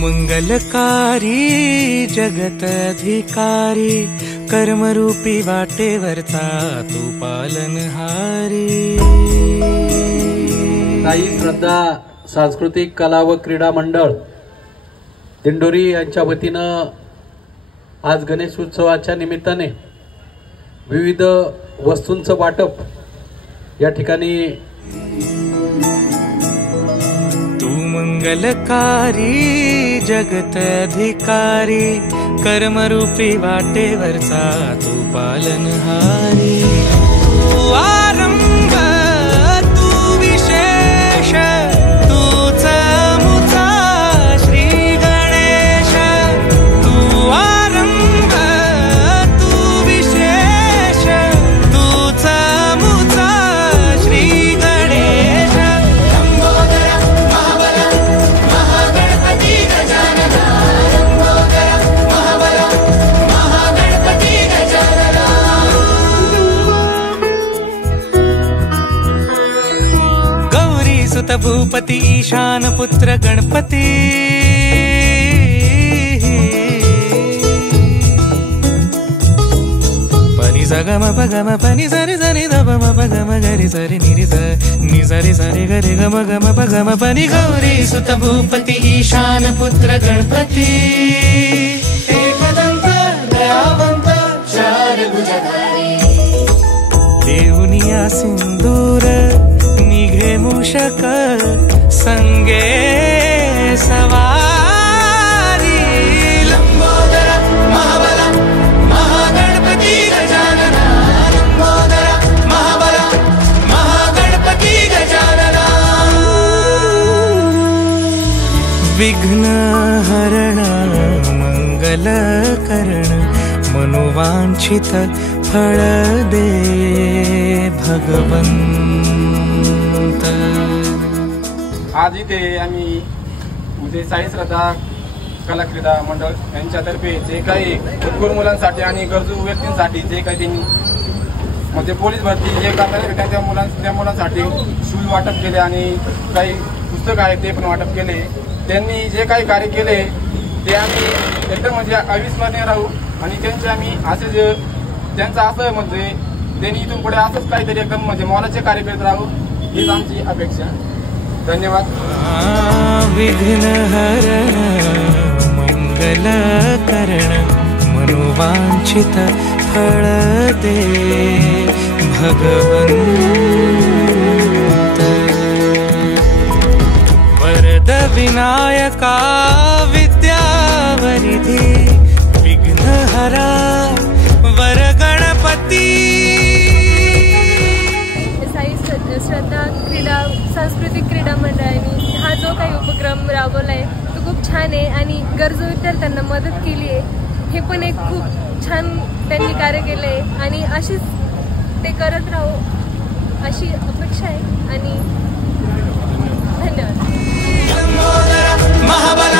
मंगलकारी जगत अधिकारी कर्मरूपी वाटेवरचा तू पालनहारी। साई श्रद्धा सांस्कृतिक कला व क्रीडा मंडळ दिंडोरी यांच्या वतीनं आज गणेश उत्सवाच्या निमित्ताने विविध वस्तूंचं वाटप या ठिकाणी। तू मंगलकारी जगत अधिकारी कर्मरूपी वाटेवरचा तू पालनहारी। तू आरंभ तू विशेष तूच मुचा श्री गणेश। तू आरंभ तू विशेष तूच मुचा श्री गणेश। लंबोदर महाबल महागणपती गजानना। लंबोदर महाबल महागणपती गजानना। गौरी सुत भूपती ईशान पुत्र गणपती। पनि सगम पगम पनि सरि सरि दम पगम गरि सरि निरि स नि सरि सरि गरि गम गम पगम पनि। गौरी सुत भूपती ईशान पुत्र गणपती। एकदंत दयावंत चार भुजधारी। देऊनिया सिंदूर निघे मूषक संगे सवारी। लंबोदर महाबल महागणपती गजानना। लंबोदर महाबल महागणपती गजानना। विघ्न हरण मंगल करण मनोवांछित फळ दे भगवंत। आज इथे आम्ही म्हणजे साई श्रद्धा कला क्रीडा मंडळ यांच्यातर्फे जे काही उत्कृष्ट मुलांसाठी आणि गरजू व्यक्तींसाठी जे काही त्यांनी म्हणजे पोलीस भरती जे करणारे त्या मुलांसाठी शूज वाटप केले आणि काही पुस्तक आहेत ते पण वाटप केले। त्यांनी जे काही कार्य केले ते आम्ही एकदम म्हणजे अविस्मरणीय राहू आणि त्यांचे आम्ही असे जे त्यांचं असं म्हणजे त्यांनी इथून पुढे असंच काहीतरी एकदम म्हणजे मोलाचे कार्य करत राहू हीच आमची अपेक्षा। धन्यवाद। विघ्न हरण मंगल करण मनोवांछित फळ दे भगवंत। वरद विनायका विद्यावरिधी विघ्नहरा वर गणपती। साई श्रद्धा क्रीडा सांस्कृतिक क्रीडा मंडळाने हा जो काही उपक्रम राबवला आहे तो खूप छान आहे आणि गरजू विद्यार्थ्यांना मदत केली आहे। हे पण एक खूप छान त्यांनी कार्य केलं आहे आणि अशीच ते करत राहू अशी अपेक्षा आहे आणि धन्यवाद। लंबोदर महाबल